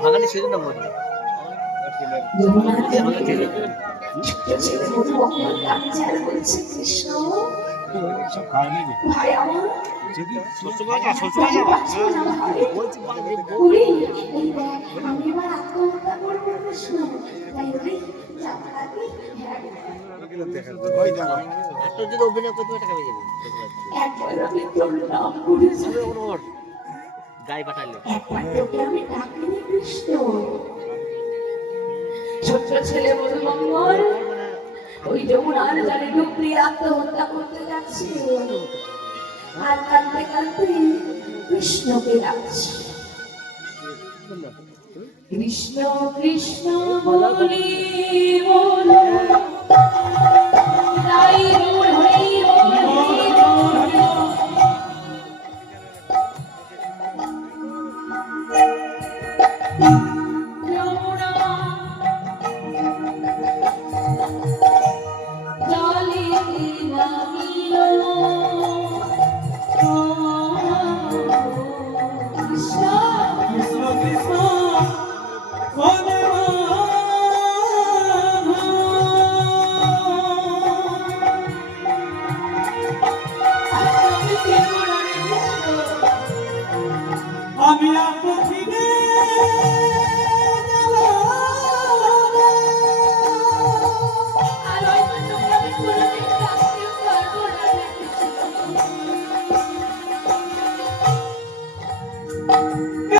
ভাঙানি ছিল না বলি অভিনয় করতে টাকা পেয়ে যাবে গায়ে পাঠালে ছোট্ট ছেলে মঙ্গল ওই যমুনার জলে ডুব দিয়ে আত্মহত্যা করতে যাচ্ছে আর কাঁদতে কাঁদতে কৃষ্ণকে ডাকছে কৃষ্ণ কৃষ্ণ বলি বলো তাই রূঢ় হই বলো